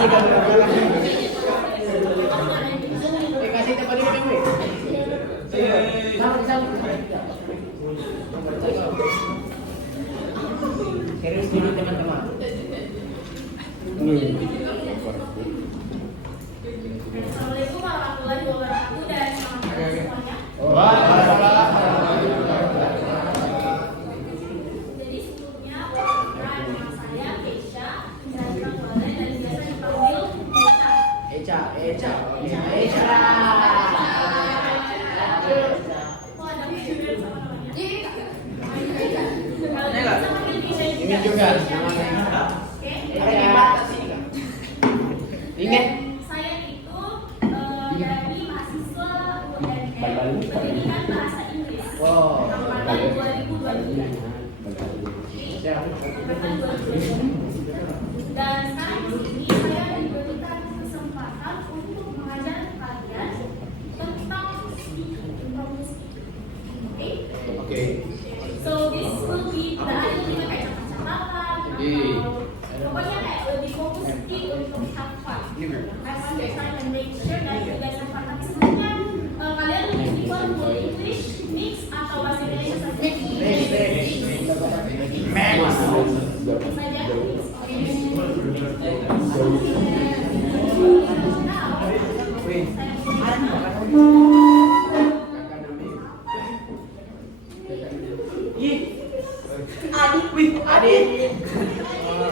Kasih tempat ini gue. Serius dulu teman-teman. Assalamualaikum warahmatullahi wabarakatuh dan selamat pagi semuanya. Jadi sebelumnya perkenalkan nama saya Keisha Zahra Walen dan biasa dipanggil Echa. Echa. Oh ada juga sama namanya. Ini juga. Oke. Ingat. Saya itu dari mahasiswa UNM Pendidikan Bahasa Inggris. Wow. Angkatan 2023. Dan sekarang di sini saya diberikan kesempatan untuk mengajar kalian tentang speaking. Oke. So this will be tidak ada juga kayak catatan atau pokoknya kayak lebih fokus speak untuk have fun. I want to try and make sure that you guys have fun. Tapi sebenarnya kalian lebih prefer full English mix atau bahasa Indonesia saja? Mix saja.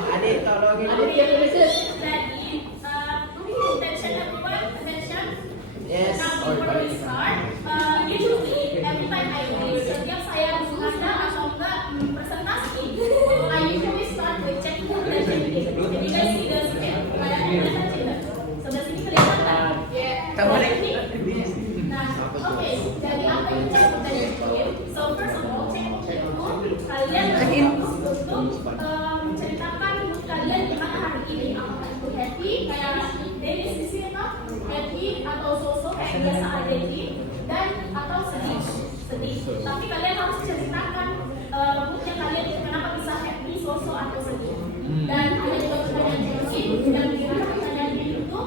Adik tolongin. Jadi, attention everyone, attention. Yes. Now before we start, usually every time I read, setiap saya ada atau enggak presentasi, I usually start with checking the checking. Can you guys see the screen? Ada checking. Sebelah sini kelihatan. Nah, oke. Jadi apa yang saya mau checking? So first of all, check kalian harus untuk menceritakan mood kalian gimana hari ini. Apakah itu happy kayak Denny sisi happy atau so-so kayak biasa aja ini, dan atau sedih. Tapi kalian harus ceritakan moodnya kalian itu kenapa bisa happy, so-so atau sedih. Dan ada juga pertanyaan terakhir dan gimana pertanyaannya itu,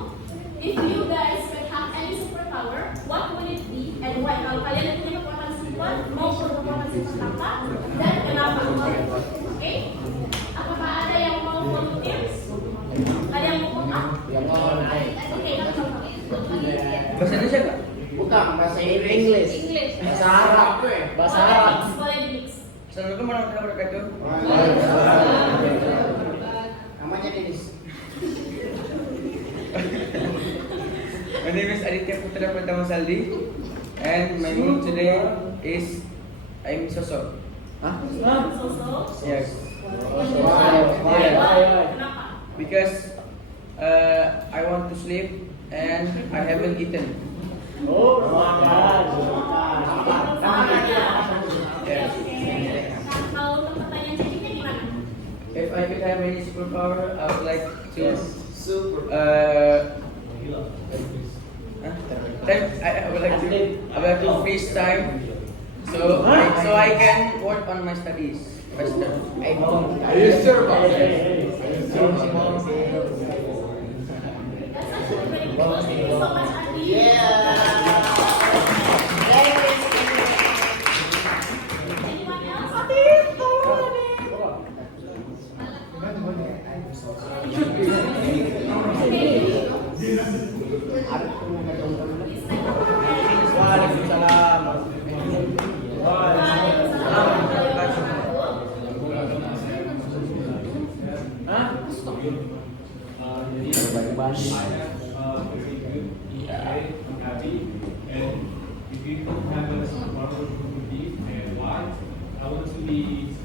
if you guys could have any superpower, what would it be and why? Kalau kalian punya kekuatan super, mau kekuatan super apa dan kenapa? Oke? Apakah ada yang mau volunteer? Ada yang mau ngomong? Yang mau naik. Oke, Bahasa Indonesia nggak? Bukan bahasa Inggris. English. Bahasa Arab. Bahasa Arab. Boleh di mix. Assalamualaikum warahmatullahi wabarakatuh. Namanya Denis. My name is Aditya Putra Pratama Saldi, and my mood today is I'm so. Hah? So-so. Yes, Why? Kenapa? because I want to sleep and I haven't eaten. Oh, makan. Yes. Nah, kalau untuk pertanyaan ceknya gimana? If I could have any superpower, I would like to. Super. I would like to freeze time, so I can work on my studies. Faster. Are you sure about that? That's actually pretty cool. Thank you so much, Adi. Anyone else? Waalaikumsalam. If you don't have a superpower, what would be and why? I want to be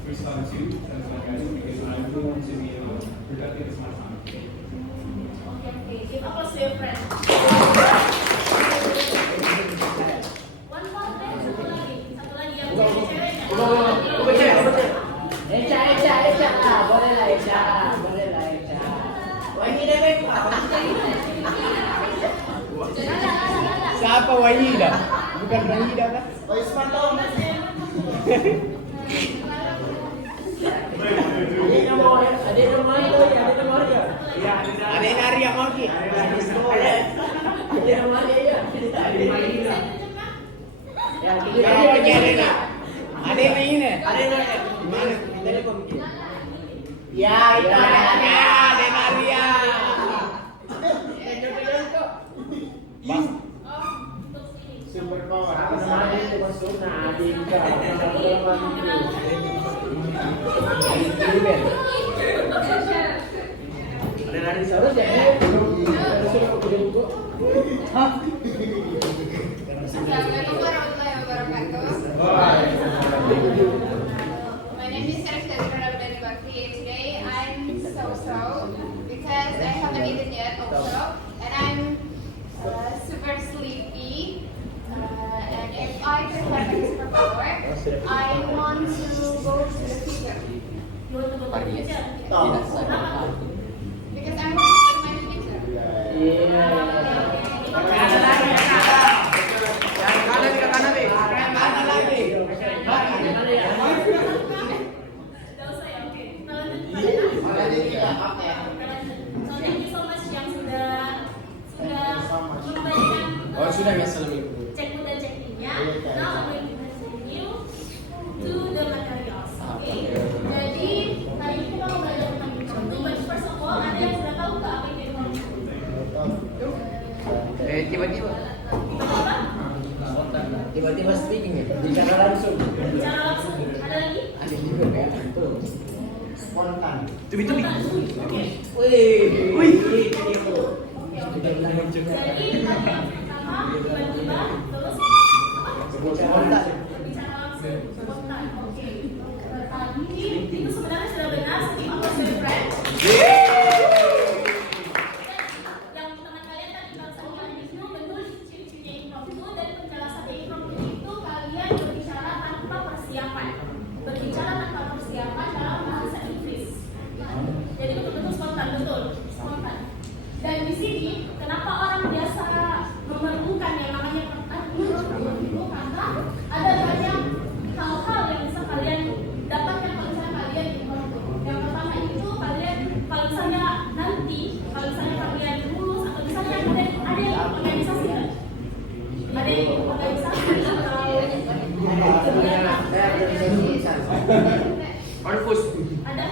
first time too, as my guys, because I really want to be productive as my time. Okay. Give applause to your friend. One more friend, satu lagi yang cewek-ceweknya. Eca. Boleh lah Eca. Wah ini deh Bek. Siapa Wahida? Bukan Wahida kan? Oh Isman dong. Ada nomor ya? Iya, ada Ada Naria Mogi. Ada namanya ya. Ya, kita Kamu lagi Arena. Ada yang ini. ada namanya. Mana? Di telepon. Ya, itu ada. Ya, ada Naria. Mas. Super power. Apa namanya itu masuk Nadika. Ada nadi saus ya? Ada sudah kudu buku. Hah? Assalamualaikum warahmatullahi wabarakatuh. My name is Sarah Abdani Bakti. Today I'm so because I haven't eaten yet also, and I'm super sleepy. And if I could have a superpower, I want to go to the future You want to go to the future? Kenapa? because I want to see my future. Yang kanan ke kanan nih. Mana lagi? Nggak usah ya, oke. Kita lanjut pada So thank you so much yang sudah membagikan Oh, sudah ya, assalamualaikum. cekmu dan ceknya. Now I'm going to present you to the materials. Oke. Jadi hari ini kita mau belajar tentang impromptu. But first of all, ada yang sudah tahu nggak apa itu impromptu? Tiba-tiba. Tiba-tiba Tiba-tiba speaking ya, bicara langsung. bicara langsung. Ada lagi? Ada juga ya. Spontan. Tubi-tubi. Wih, itu. Oke. Jadi tadi yang pertama tiba-tiba terus Spontan. bicara langsung spontan. Oke. Tadi itu sebenarnya sudah benar. It was very friend. Yang teman kalian tadi barusan bilang itu betul ciri-cirinya impromptu dan penjelasannya impromptu itu kalian berbicara tanpa persiapan. Berbicara tanpa persiapan dalam bahasa Inggris. Jadi betul-betul spontan, betul spontan. Dan di sini kenapa orang biasa memerlukan yang namanya impromptu karena ada banyak hal-hal yang bisa kalian dapatkan kalau misalnya kalian impromptu. Yang pertama itu kalian kalau misalnya nanti kalau misalnya kalian lulus atau misalnya ada yang organisasi kan? Ada yang organisasi atau Orfus. ada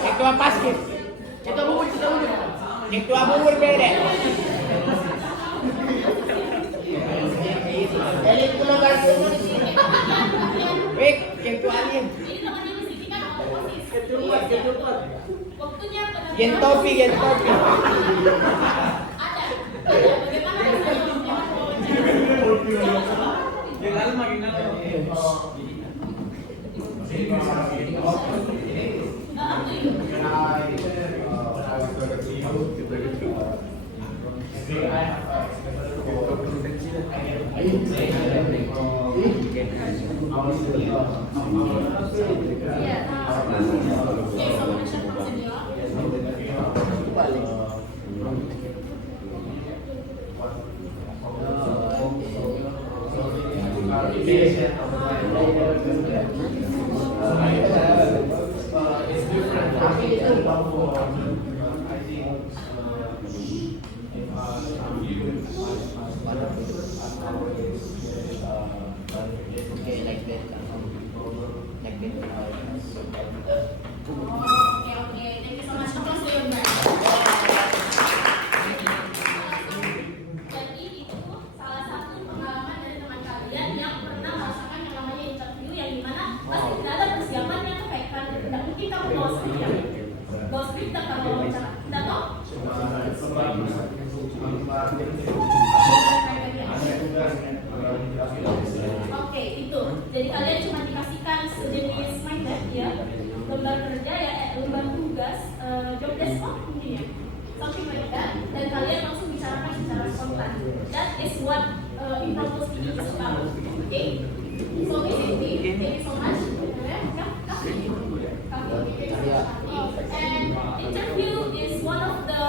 Ketua Paskib. Ketua bubur beda. Elit pulau Batu. Wek, ketua alien. Jadi teman di sini kan otomatis. Waktunya benar-benar Gentopi. ada. Bagaimana misalnya Oke, thank you so much. Applause for your man. Jadi itu salah satu pengalaman dari teman kalian yang pernah merasakan yang namanya interview yang dimana pasti tidak ada persiapan yang terkait. Tidak mungkin kamu bawa skrip ya. Bawa skrip dan kamu wawancara. Tidak toh? Oke, itu. Jadi kalian cuma dikasihkan sejenis mindset ya, lembar kerja ya, lembar tugas, job desk mungkin ya, something like that. Dan kalian langsung bicarakan secara spontan. That is what impromptu speaking is about. Okay? So basically, thank you so much. And interview is one of the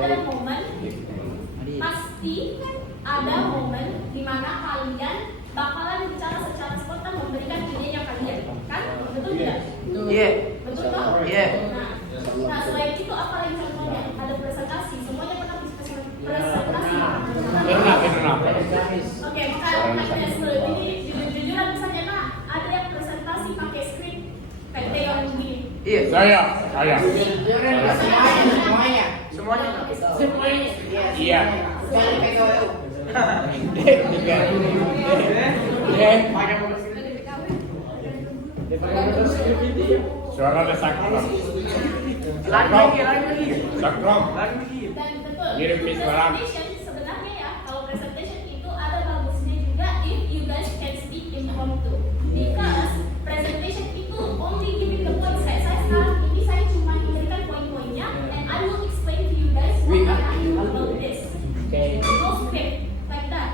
ada momen, pasti ada momen di mana kalian bakalan bicara secara spontan memberikan idenya kalian, kan? Betul tidak? Iya. Betul toh? Iya. Nah, selain itu apa lagi contohnya? Ada presentasi. Semuanya pernah presentasi. Pernah. Oke, makanya sebelum ini jujur-jujuran misalnya Kak, ada yang presentasi pakai skrip kayak Theo begini. Iya. Saya. Semuanya. Iya. Suara sakram. Lagi. Sakram. Dan betul. Ngirim piece barang. Presentation sebenarnya ya, kalau presentation itu ada bagusnya juga if you guys can speak impromptu. Because presentation itu only giving the points. Kayak saya sekarang ini saya cuma memberikan poin-poinnya and I will explain to you guys what I think about this. No script like that.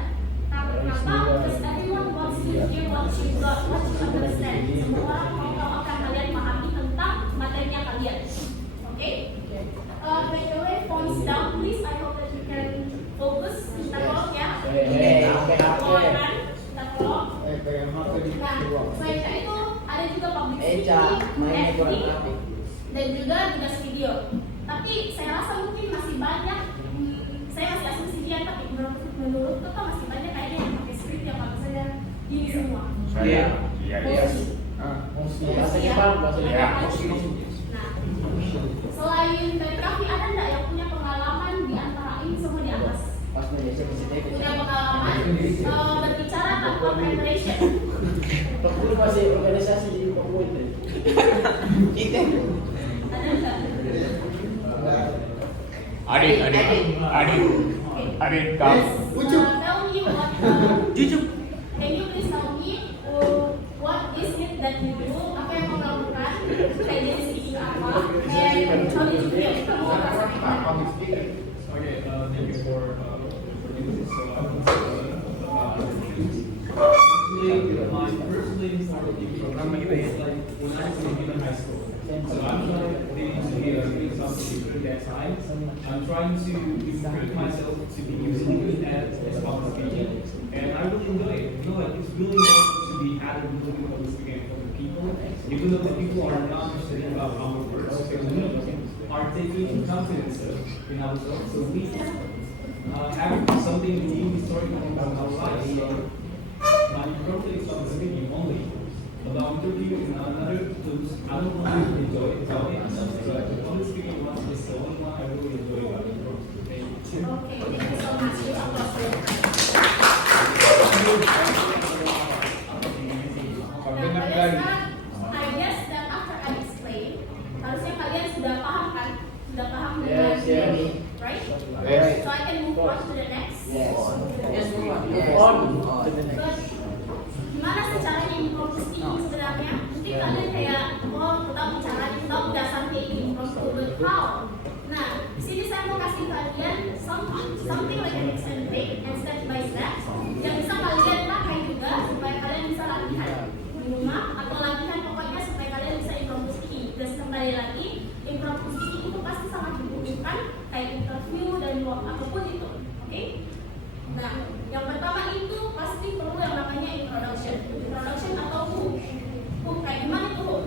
Kenapa? Because everyone wants to hear what you got, what you understand. Semua orang mau akan kalian pahami tentang materinya kalian. Okay? By the way, phones down please. I hope that you can focus. Kita tolong ya. Kita tolong kan? Kita tolong. Nah, selain itu ada juga public speaking, acting, dan juga tugas video. Tapi saya rasa mungkin masih banyak. Saya masih asumsi dia, tapi menurut kita masih banyak kayaknya yang pakai script yang kalau saya gini semua. Iya. Nah, selain dari Raffi, ada nggak yang punya pengalaman di antara ini semua di atas? Punya pengalaman berbicara tanpa preparation. Waktu masih organisasi di Papua. Ada nggak? Adit kau. Tell me what. Jujur. Can you please tell me what is it that you do? Apa yang kamu lakukan? Kayak jadi speaking apa? And how did you feel? Kamu merasakan apa? Okay, thank you for doing this. So I was my first living part of the program was like when I was in high school. So I'm not really to be something good at times. I'm trying to improve myself to be really good at public speaking, and I really enjoy it. You know, like it's really important to be having really good public speaking for the people, even though the people are not understanding about our words, because we are taking confidence in ourselves. So we have something new storytelling about our lives. So my project is public speaking only. About interview in another tools, I don't really enjoy it. But public speaking one is the only one I really enjoy about it. Thank you. Okay, thank you so much. You are welcome. Nah, kalian sekarang, I guess that after I explain, harusnya kalian sudah paham kan? Sudah paham dengan ini, right? Yes. So I can move on to the next. Yes, But gimana sih caranya impromptu speaking sebenarnya? Mungkin kalian kayak, oh, kita tahu caranya, kita tahu dasarnya ini impromptu, but how? Nah, di sini saya mau kasih kalian something like an example and step by step yang bisa kalian pakai juga supaya kalian bisa latihan di rumah atau latihan pokoknya supaya kalian bisa impromptu speaking. Dan kembali lagi, impromptu speaking itu pasti sangat dibutuhkan kayak interview dan apapun itu, oke? Nah, yang pertama itu pasti perlu yang namanya introduction atau hook kayak gimana itu hook?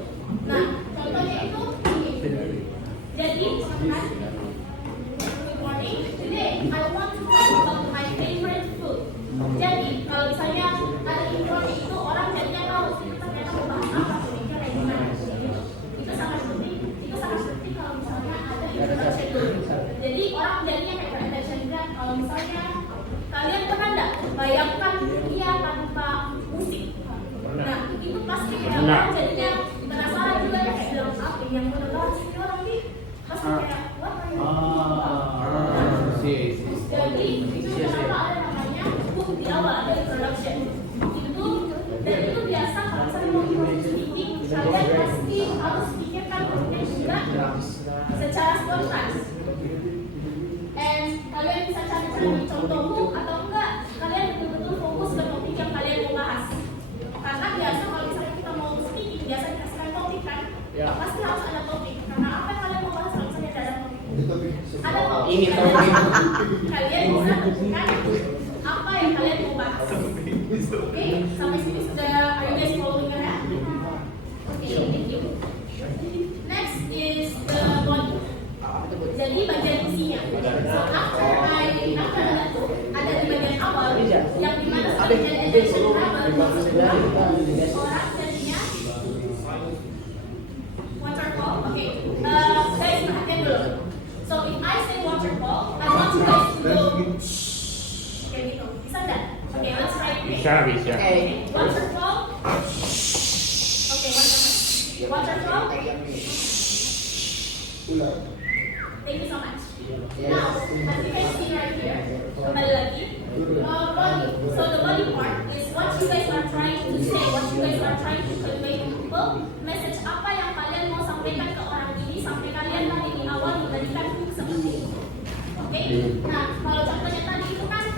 Nah, contohnya itu ini. Jadi, teman-teman, good morning. Today, I want to talk about my favorite food. Jadi, kalau misalnya ada intronya itu orang jadinya tahu kita ternyata mau bahas apa, mikir kayak gimana. Itu sangat penting. Itu sangat penting kalau misalnya ada introduction dulu. Jadi, orang jadinya kayak attention grab. Kalau misalnya kalian pernah nggak bayangkan dunia tanpa musik? Nah, itu pasti kayak orang jadinya penasaran juga ya kayak bilang apa yang menurut si orang ini pasti kayak what are you talking about? Jadi itu kenapa ada namanya hook di awal ada introduction itu dan itu biasa kalau misalnya mau improve speaking kalian pasti harus pikirkan hooknya juga secara spontan. And kalian bisa cari-cari contoh hook atau enggak kalian betul-betul fokus ke topik yang kalian mau bahas. Karena biasa kalau misalnya kita mau speaking biasa dikasihkan topik kan, pasti harus ada topik. Karena apa yang kalian mau bahas kalau misalnya tidak ada topik. Ada topik. Ini topik. Kalian bisa tentukan apa yang kalian mau bahas. Oke, sampai sini sudah. Are you guys following ahead? Okay, thank you. Next is the body. Jadi bagian isinya. So after ada tuh, ada di bagian awal yang dimana bagian attention orang jadinya waterfall. Okay, guys perhatian dulu. So if I say waterfall, I want you guys to go. Okay, gitu. Bisa nggak? Okay, let's try it. Bisa, bisa. Okay, waterfall. Okay, waterfall. Thank you so much. Now, as you can see right here, kembali lagi, body. So the body part is what you guys are trying to say, what you guys are trying to convey to people. Message apa yang kalian mau sampaikan ke orang ini sampai kalian tadi di awal memberikan hook seperti ini. Oke? Nah, kalau contohnya tadi itu kan,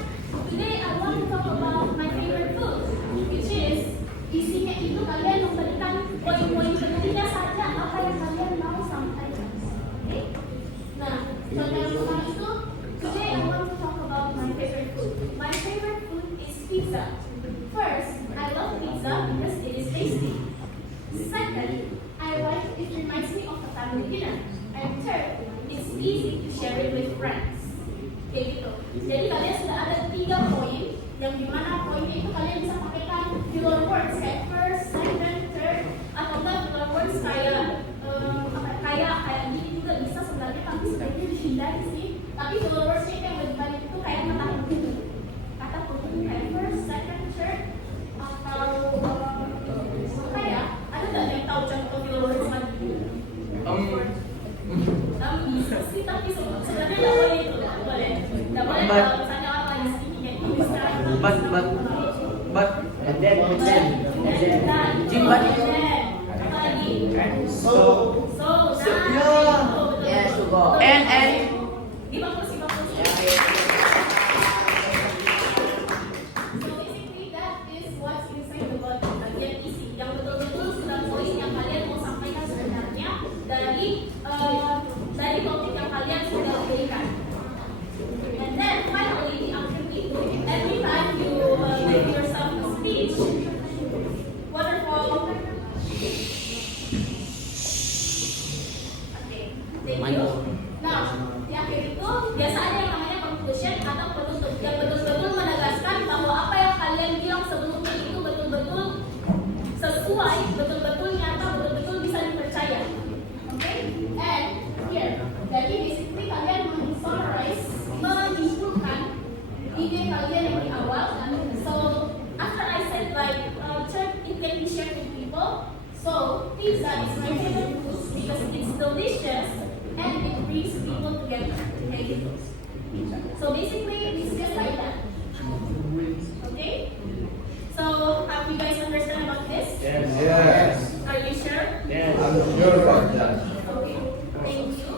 today I want to talk about my favorite food, which is isinya itu kalian memberikan poin-poin pentingnya saja apa yang kalian mau sampaikan. Oke? Nah, contoh yang pertama itu, today I want to talk about my favorite food. My favorite food is pizza. First, I love pizza because it is tasty. Second, I like it reminds me of a family dinner. And third, it's easy to share it with friends. Kayak gitu. Jadi kalian sudah ada 3 poin yang dimana poinnya itu kalian bisa pakaikan filler words kayak first, second, third, atau enggak filler words kayak gini juga bisa sebenarnya, tapi sebaiknya dihindari sih. Tapi filler wordsnya yang lebih banyak itu kayak kata penghubung kayak first, second, third, atau apa ya? Ada nggak yang tahu contoh filler words lagi? Bisa sih, tapi sebenarnya nggak boleh itu, nggak boleh kalau misalnya apa yang sedikit kayak ini sekarang. But And then Jimbat apa lagi? So yeah, to go. And bagus. So basically that is what's inside the body, bagian isi yang betul-betul sudah poin yang kalian mau sampaikan sebenarnya dari topik yang kalian sudah berikan. And then finally the activity. Every time you give yourself a speech, waterfall. Okay, thank you. Nah, di akhir itu biasa ada yang namanya conclusion atau penutup yang betul-betul menegaskan bahwa apa yang kalian bilang sebelumnya itu betul-betul sesuai, betul-betul nyata, betul-betul bisa dipercaya. Okay? And here, jadi basically kalian summarize, menyimpulkan ide kalian yang di awal. So after I said like it can be shared with people. So pizza is my favorite food because it's delicious and it brings people together. Kayak gitu. So basically it's just like that. Okay? So have you guys understand about this? Yes. Are you sure? Yes. I'm sure about that. Okay. Thank you.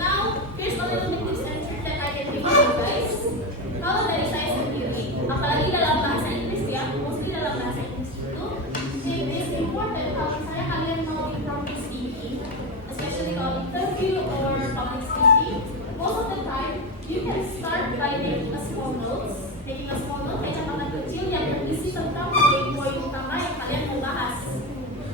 Now here's a little bit tips and trick that I can give you guys. Kalau dari saya sendiri, apalagi dalam bahasa Inggris ya, mostly dalam bahasa Inggris itu, it is important kalau misalnya kalian mau di public speaking, especially kalau interview or public speaking, most of the time you can start by making a small note kayak catatan kecil yang berisi tentang poin-poin utama yang kalian mau bahas.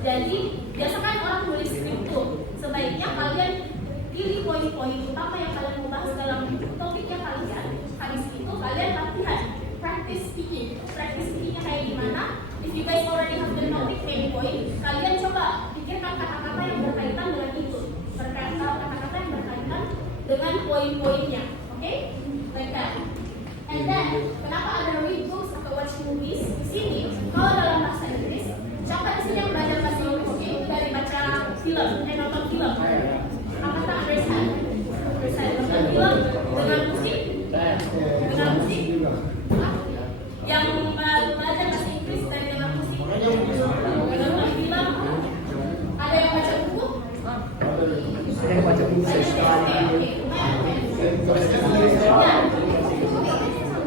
Jadi biasakan orang nulis skrip tuh, sebaiknya kalian pilih poin-poin utama yang kalian mau bahas dalam topiknya kalian. Habis itu kalian latihan practice speakingnya kayak gimana. If you guys already have the topic main point, kalian coba pikirkan kata-kata yang berkaitan dengan itu, kata-kata yang berkaitan dengan poin-poinnya. Okay? Like that. And then, kenapa ada read books atau watch movies? Di sini, kalau dalam bahasa Inggris, siapa di sini yang belajar bahasa Inggris? Oke, itu dari baca film, nonton film. Apakah understand? Nonton film dengan musik? Dengan musik? Yang belajar bahasa Inggris dari dengan musik? Nonton film? Ada yang baca buku? Saya baca buku sekali.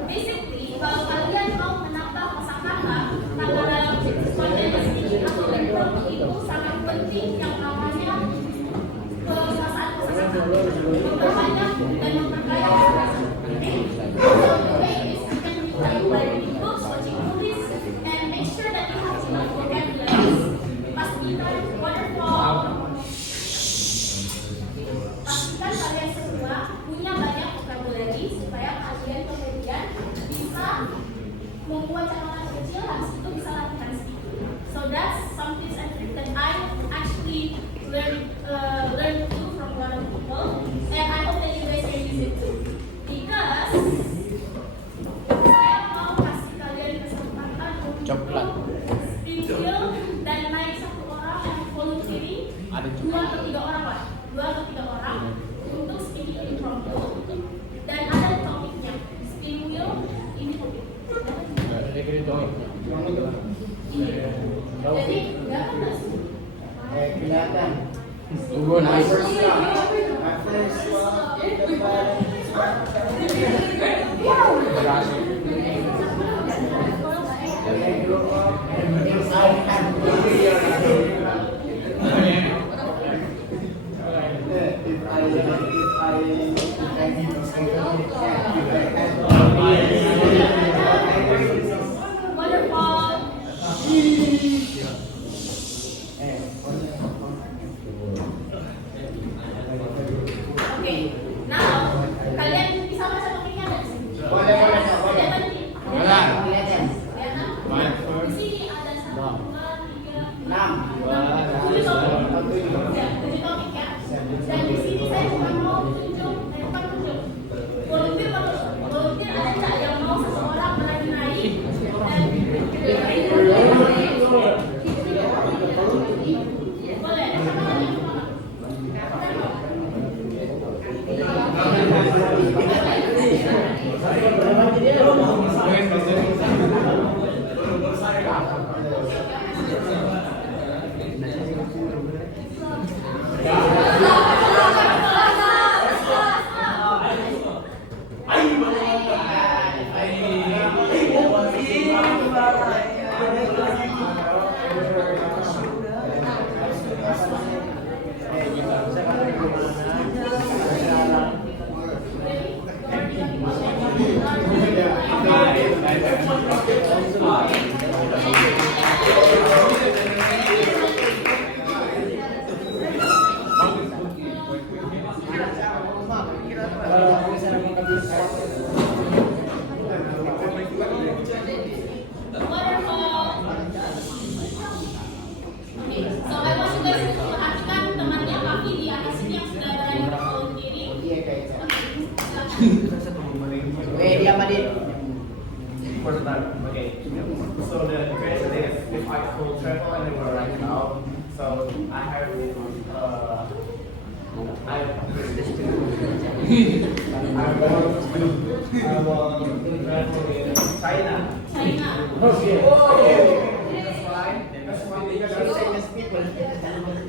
Basically, kalau kalian mau menambah kosakata, maka dalam spontaneity atau improv itu sangat penting yang namanya penguasaan kosakata. memperbanyak dan memperkaya bahasa. Okay? So the way is you can try by reading books, watching movies, and make sure that you have enough vocabularies. Pastikan waterfall. Pastikan kalian semua punya banyak vocabulary supaya kalian kemudian bisa membuat catatan kecil, habis itu bisa latihan speaking. So that's some tips and tricks that I actually learned too from a lot of people, and I hope that you guys can use it too. Because saya mau kasih kalian kesempatan untuk review dan naik satu orang yang volunteering, 2 atau 3 orang lah, 2 atau 3 orang untuk speaking impromptu. Dan ada topiknya, spin wheel, ini topik. Iya. Jadi nggak kan mas? Kelihatan. Tunggu naik. Waterfall. Oke, now kalian bisa baca topiknya nggak di sini? Kelihatan di? Kelihatan. Di sini ada 1, 2, 3, 4, 5, 7 topik. Ya, 7 topik ya. Dan di sini saya cuma mau tunjuk, bukan tunjuk. Volunteer ada nggak yang mau seseorang lagi naik dan boleh, sama lagi gimana? Okay, so the question is if I could travel anywhere right now, so I have I want to travel in China. Okay. That's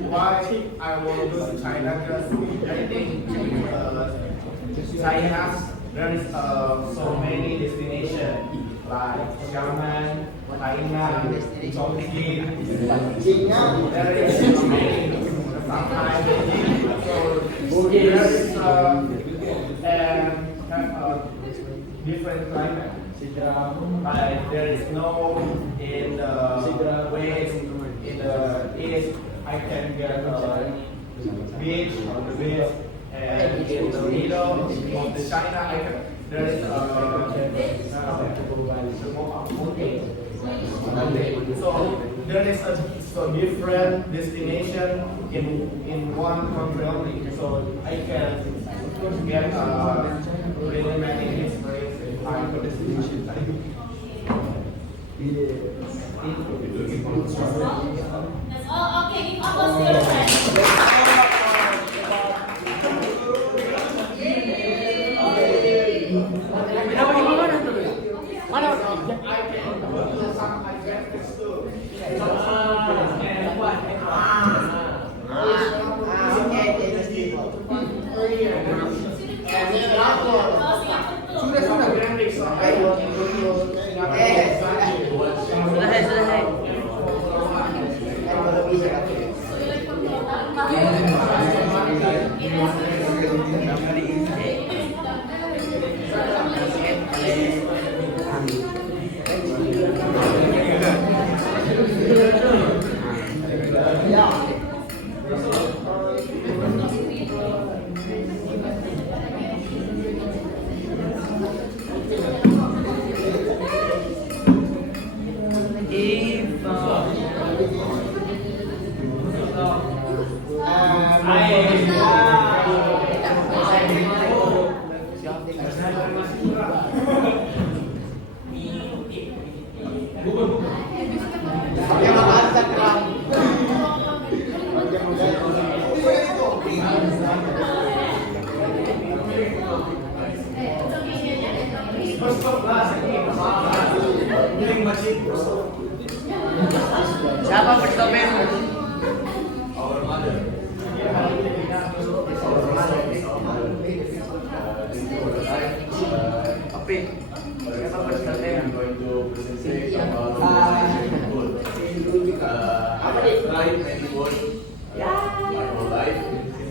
why I want to go to China because I think China there is so many destinations like Xiamen, Tainan, Chongqing. There is many. Sometimes so there is different climate. But there is snow in the west, in the east. I can get beach on the west, and in the middle of the China, there is so there is a different destination in one country only. So I can get really many experience in my destination. That's all. Okay, give applause to your friends. Selesai. Api. Kenapa personal time? I'm going to present about Malaysian food. I've tried many food my whole life,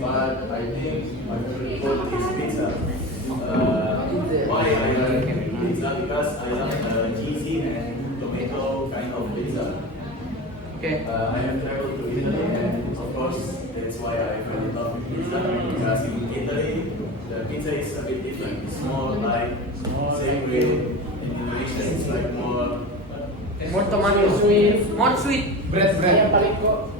but I think my favorite food is pizza. Why I like pizza? Because I like cheesy and tomato kind of pizza. Okay. I have traveled to Italy, and of course that's why I fell in love with pizza. Because in Italy, the pizza is a bit different. It's more like same way in Indonesia. It's like more. More tomato. More sweet. Bread. Saya paling kok.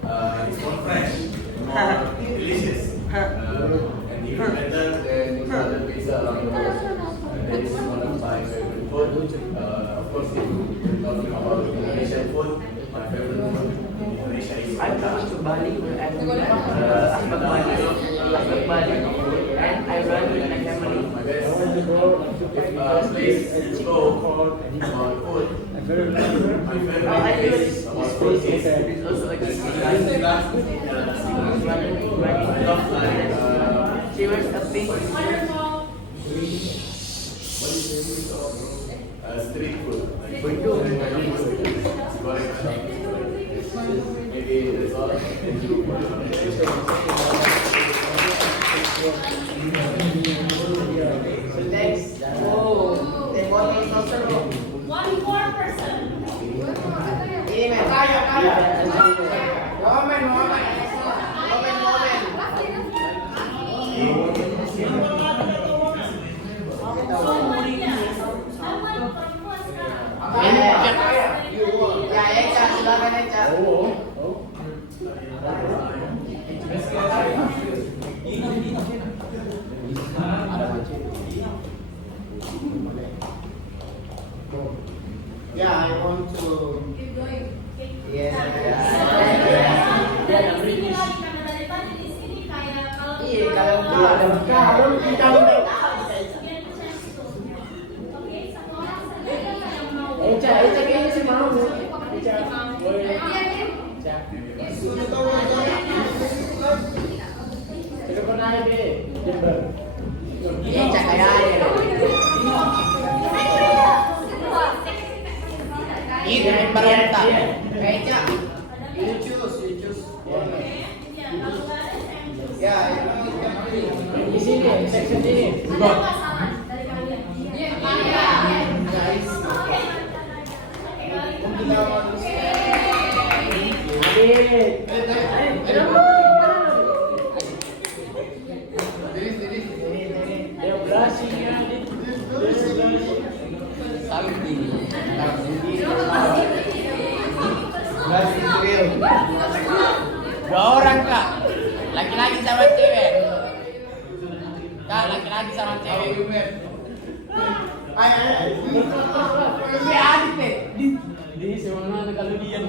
It's more fresh, more delicious, and even better than other pizza around the world. And that is one of my favorite food. Of course, if we're talking about Indonesian food, my favorite food in Indonesia is I traveled to Bali and Aspek Bali, and I went with my family. my best. If place to go about food, my favorite place about food is It's also like a I love like she wears a pink. Wonderful. street food. Like goreng ayam. Maybe that's all. Thank you for your attention. Next. Oh. Then what is also? One more person. Ini men. Kaya. Momen. Ya, Eca, silakan Eca. Yeah, I want to. Keep going. Yes. Ini lagi karena dari tadi di sini kayak kalau Iya, kalau kita udah. sekian persen itu. Oke, satu orang saja yang mau. Eca kayaknya sih mau. Eca, boleh. Eca. Kita pernah ini. Eca kayak aja. Ini dari Parenta. Eca. You choose. Ya, kalau nggak ada saya yang choose. Ya, di sini, section ini. Ada nggak saran dari kalian? Iya, Guys. Oke, Kita mau dua orang kak, laki-laki sama cewek. Kak, laki-laki sama cewek. Di semua kalau dia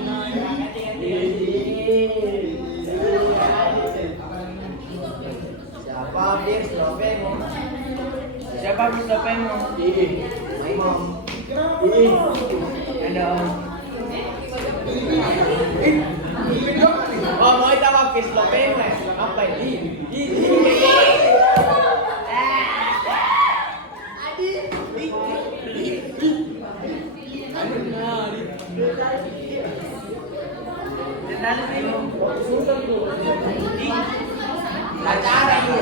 siapa Bis Lopemo? Siapa bisa pemo? Ada. Oh, mau kita mau Bis Lopemo? Apa ini? Pacaran lu.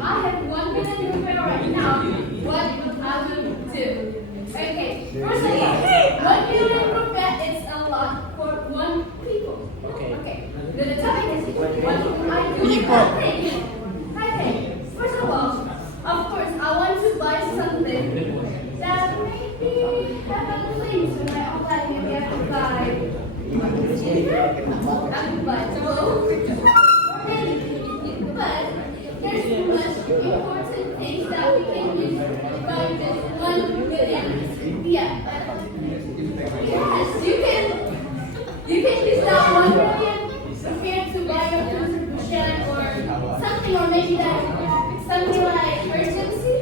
I have 1 million rupiah right now. What I would do? Okay, firstly, 1 million rupiah is a lot for one people. Okay. The topic is what I do. People. I think. First of all, of course, I want to buy something that maybe have a link to my online. Maybe I could buy. I could buy clothes. But there's too much important things that we can use by this 1 million. Yeah. Yes, you can use that 1 million here to buy a prescription or something, or maybe that something like urgency.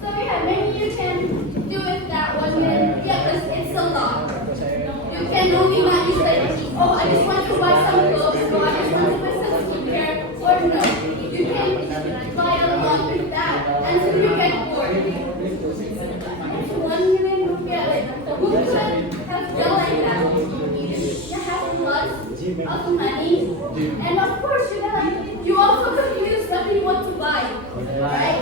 So yeah, maybe you can do it that oh, I just want to buy some clothes, or I just want to buy some skincare, or no. You can buy along with that until you get bored. It's 1 million rupiah. Who could have done like that? You have lots of money, and of course, you also confuse what you want to buy, right?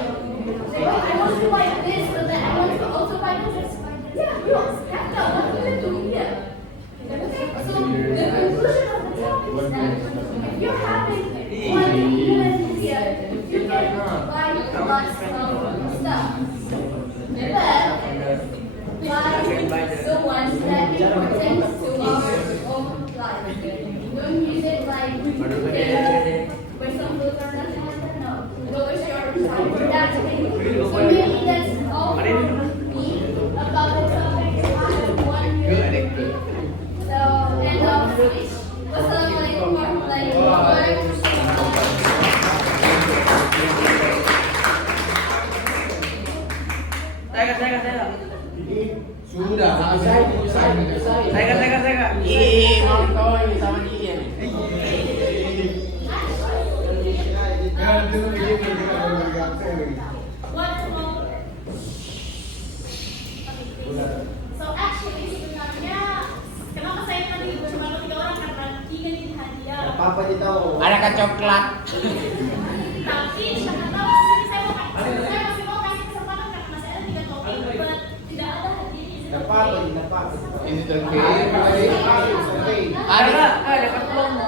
Say, oh, I want to buy this, but then I want to also buy this. Yeah, you have that. What are you doing here? Okay, so the conclusion of the talk is that if you're having 1 million rupiah, you can buy lots of stuff. But buy the ones that important to our own life. Don't use it like when some clothes are not important. No, go with your time. That's it. So maybe that's all for me about the topic. I have 1 million. So end of speech. Wassalamualaikum warahmatullahi wabarakatuh. Saya. Sudah, saya. Saya. Ih, mau kau sama dia. Wonderful. So actually sebenarnya kenapa saya tadi cuma 3 orang karena ingin hadiah. Apa ditahu? Adakah coklat? Tapi siapa tahu saya masih mau kasih kesempatan karena masih ada 3 topik, but tidak ada hadiah. Dapat. Ini Ada dapat promo.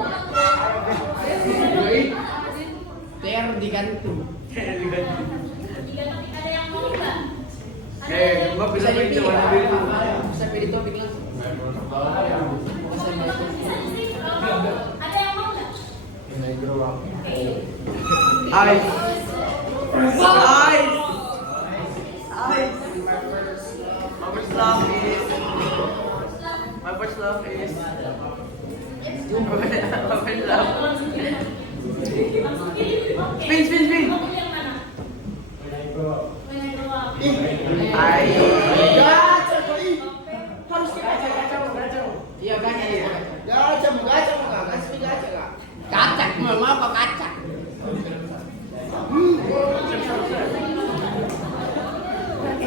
ter digantung. 3 topik ada yang mau nggak? Mbak bisa pilih warna biru. Bisa pilih topik langsung. Ada yang mau nggak? Ice. My first love is. Spin. Mau pilih yang mana? When I grow up. Iya banyak ya. Gacha. Kacak, mau apa kacak?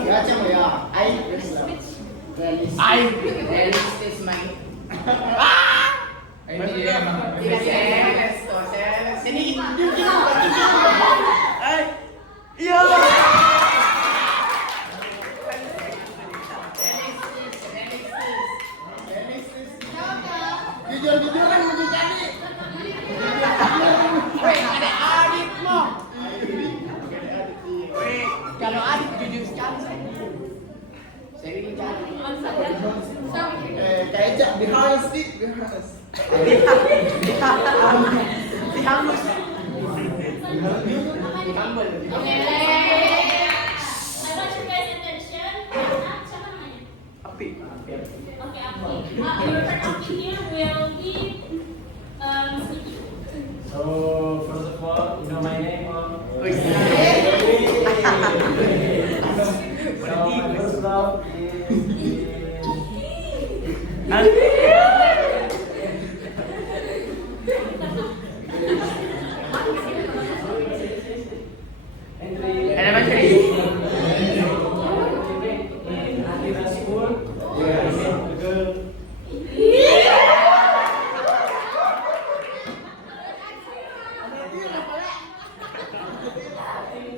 Gacha mo ya. I realistis main. Ini emang. Tidak serius tuh, serius. Sini Iya. Jujur kan mau dicari. Weh, ada Adit mo. Weh, kalau Adit jujur sekali saya. Sering cari. Kayak behind stick. Dihangus. Dihambal. Okay. I want your guys' attention. Siapa namanya? Api. Okay, Api. Your turn Api here will be speaking. So first of all, you know my name. So my first love Elementary. in Adidas school. Yeah, I met a girl.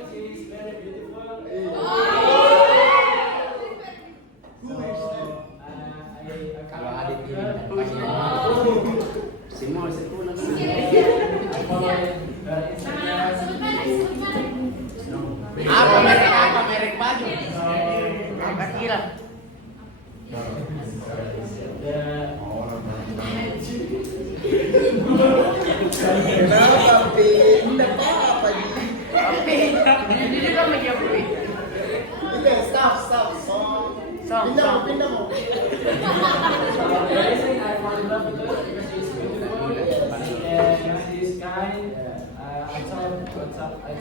She's very beautiful. Kalau Adit ini pasti semua sekolah. I follow her Instagram. Apa merek baju? Angkat gila. Kenapa, Pin? Tidak apa-apa, Ji. Api. Ini juga menjauhi. Tidak, stop. Pindah mo. She's kind. I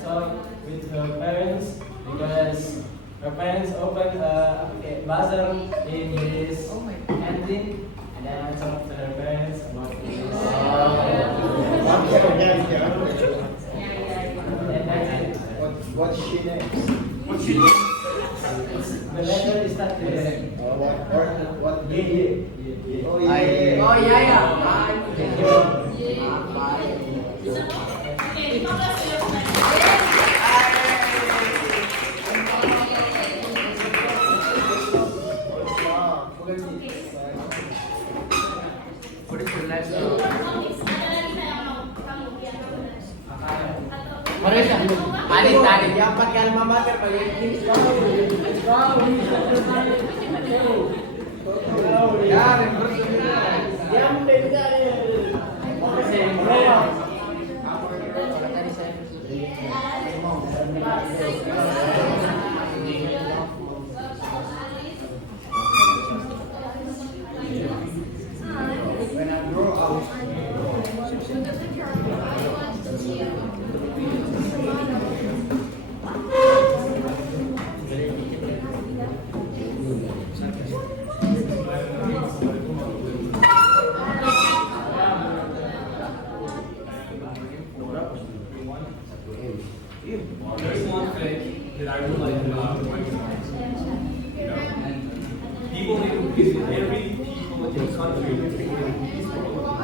talk with her parents because her parents opened a bazaar in his canteen, and then I talked to her parents about What's she next? What's your name? The letter is not there. What? Yeah. Oh yeah. Oh yeah, yeah. Okay, congrats to your friend. What is your last Ada lagi saya mau kamu biar kamu Mana bisa? Adit, Adit. Yang 4 kali memater pakai ini. Ya, yang beda dia. When I grow up. There's one thing that I really like about my friends. You know, and people in every people in the country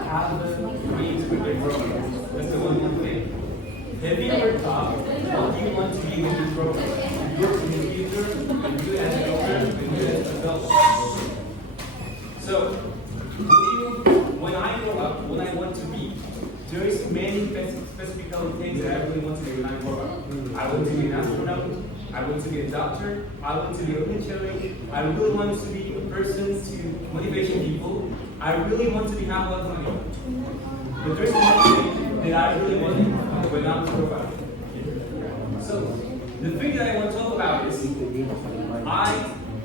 have the dreams when they grow up. That's the one thing. Have you ever thought what you want to be when you grow up? In the future, when you as an older, when you as an adult. So, when I grow up, what I want to be, there is many specific things that I really want to be when I grow up. I want to be an astronaut. I want to be a doctor. I want to be a military. I really want to be a person to motivation people. I really want to have a lot of money. But there's one thing that I really want when I'm grow up. So the thing that I want to talk about is I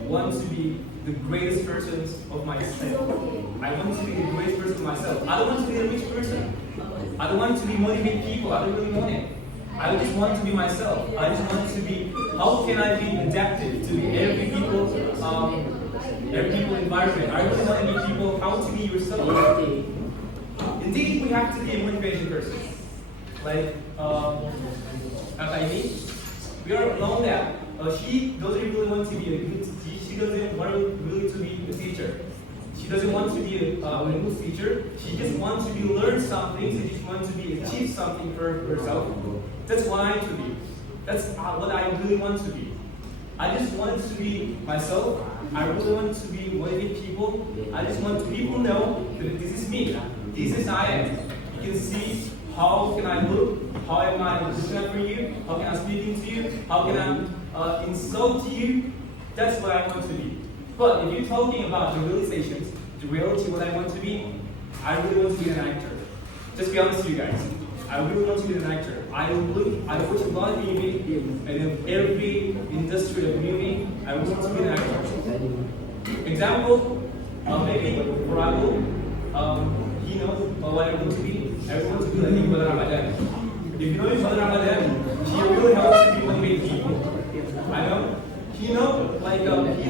want to be the greatest person of myself. I want to be the greatest person of myself. I don't want to be a rich person. I don't want to be motivate people. I don't really want it. I just want to be myself. I just want to be. How can I be adapted to every people environment? I really want to be people. How to be yourself. Indeed, we have to be a motivation person. Like Amy, we are known that she doesn't really want to be a good. She doesn't want really to be a teacher. She doesn't want to be an English teacher. She just wants to be learn something. She just wants to be achieve something for herself. That's what I want to be. That's what I really want to be. I just want to be myself. I really want to be motivate people. I just want people to know that this is me. This is I am. You can see how can I look. How am I looking for you? How can I speaking to you? How can I insult you? That's what I want to be. But if you're talking about the realizations, the reality, what I want to be, I really want to be an actor. Just be honest with you guys. I really want to be an actor. I watch a lot of movie, and in every industry of movie, I want to be an actor. Example, maybe Rago, he knows what I want to be. I want to be like Iqbal Ramadan. If you know Iqbal Ramadan, he really helps me motivate people. I know. He knows, like, he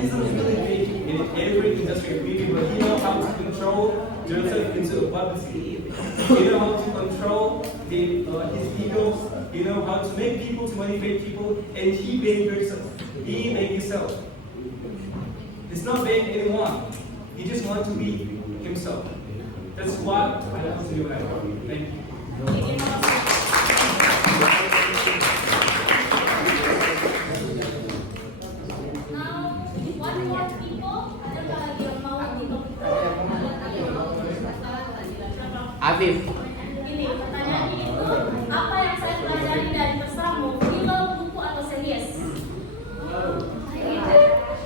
isn't really big in every industry of movie, but he knows how to control himself into publicity. He knows how to control his ego. He knows how to make people, to motivate people, and he made himself. He made himself. It's not being anyone. He just wants to be himself. That's what I want to do when I grow up. Thank you. Afif. Ini pertanyaannya itu, apa yang saya pelajari dari bersamamu, film, buku atau series?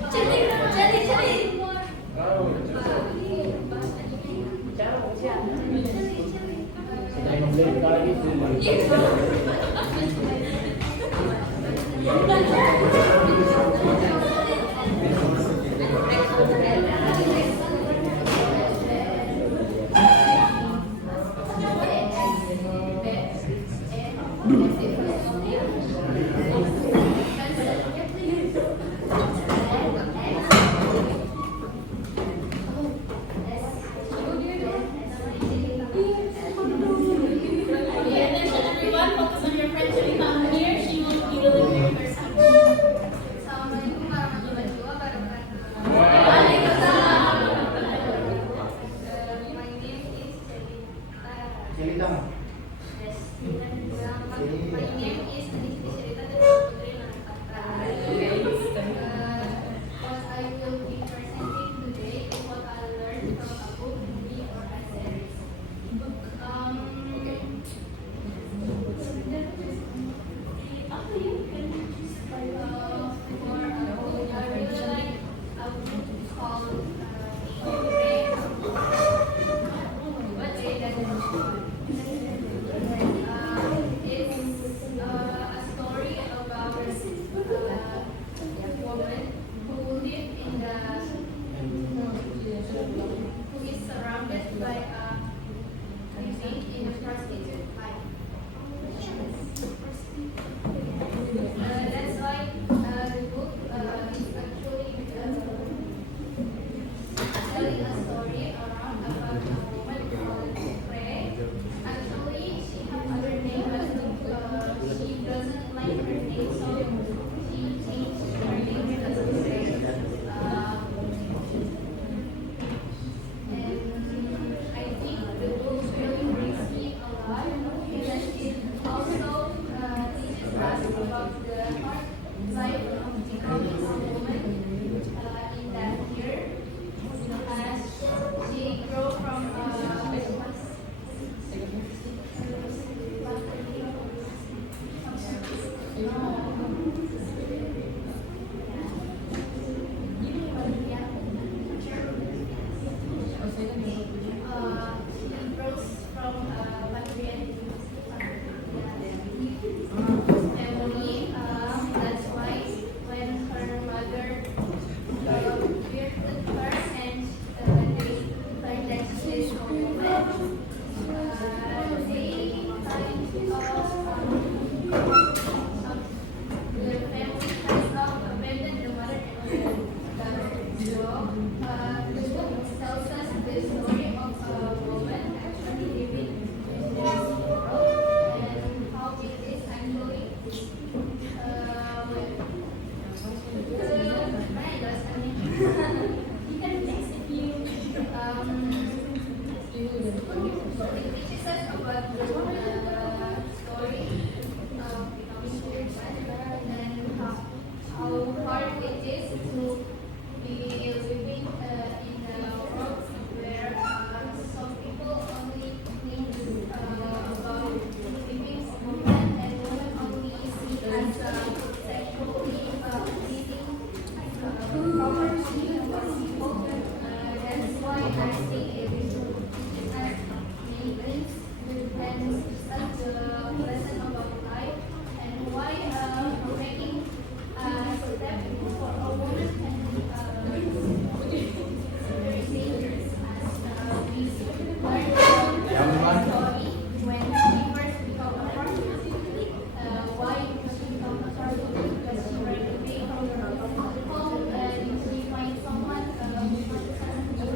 Jadi. Attention everyone. That's why I think every student has many things and such a lesson about life and why making a step for a woman can be very dangerous as we learned from the story when she first became a prostitute. Why she became a prostitute? Because she ran away from her home and she find someone who understands her.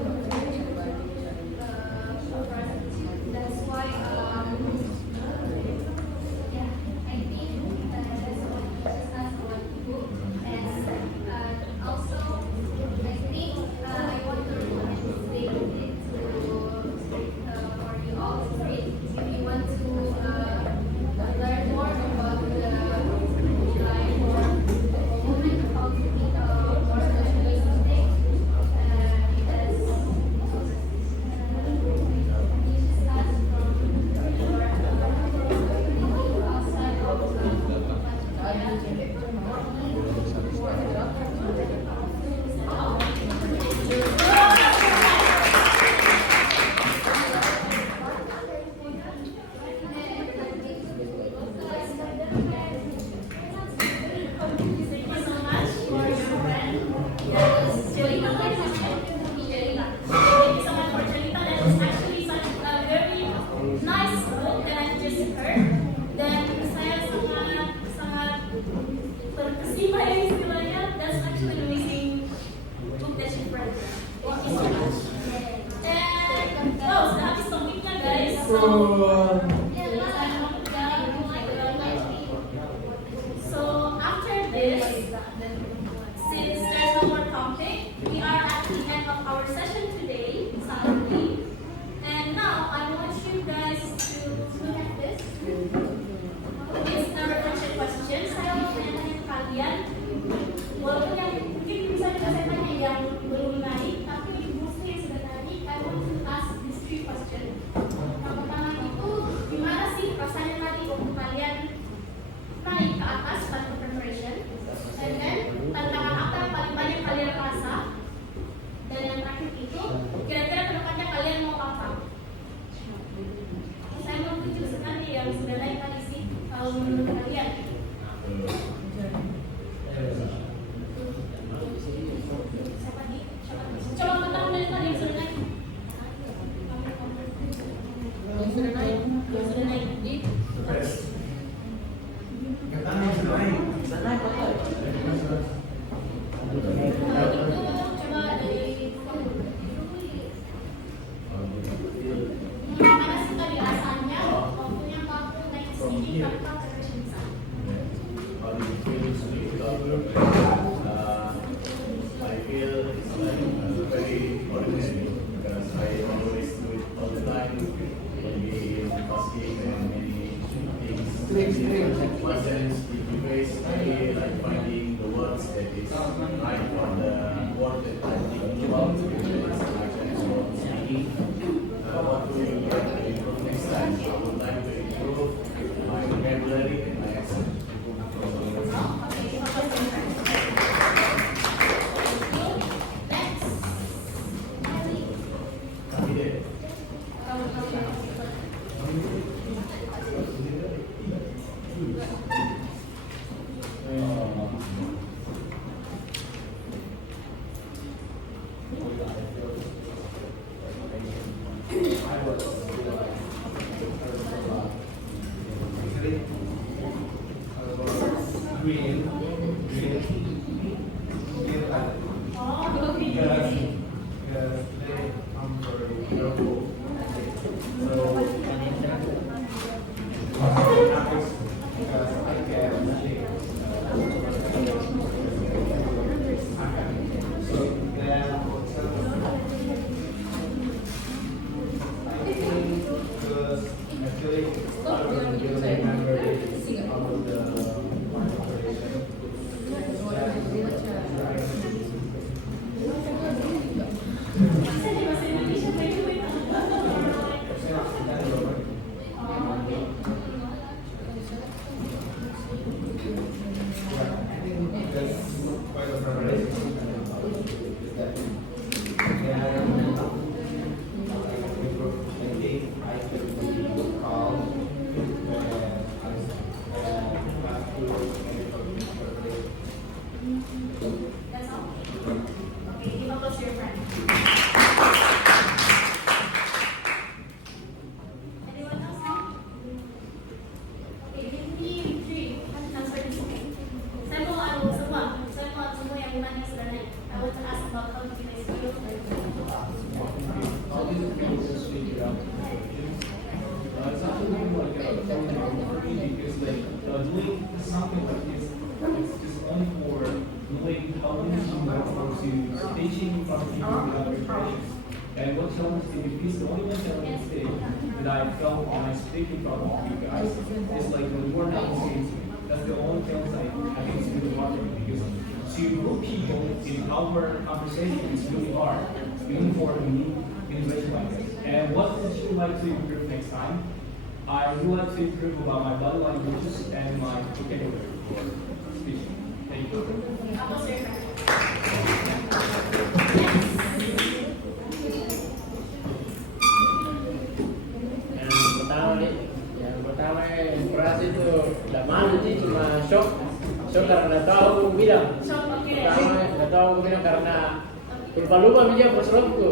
like I want to ask about how you guys feel. All these people just figure out the questions. It's actually like a for me because like doing something like this, it's just only for knowing how to to teaching in front of people without preparations. And what challenge did you face? The only one challenge that I felt when I speak in front of you guys is like when we're not listening to me. That's the only challenge I think is really hard for me because to group people in our conversation is really hard, even for me in a situation like this. And what would you like to improve next time? I would like to improve about my body languages and my vocabulary for speaking. Thank you. Yang pertama impresi itu tidak malu sih, cuma shock karena nggak tahu aku bilang. Pertama nggak tahu aku bilang karena lupa dia perserapku.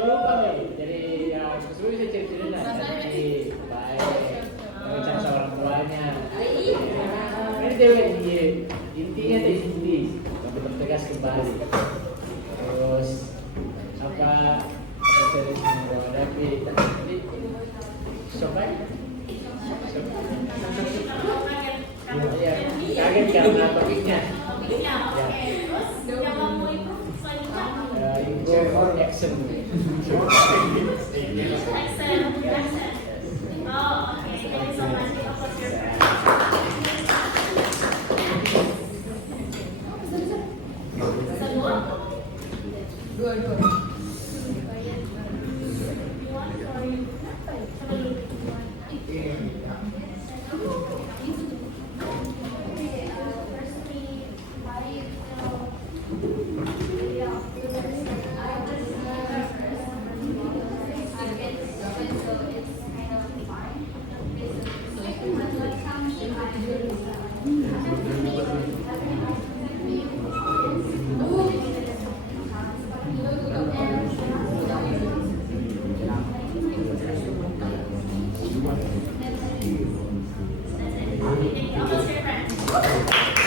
Lupa nih, jadi ya sesuai saya cerita jadi baik, bicara sama orang tuanya. Ini dia intinya inti, tapi tertegas kembali. Terus apa serius menghadapi tadi sopai ya kaget karena topiknya improve or action. Almost your friend.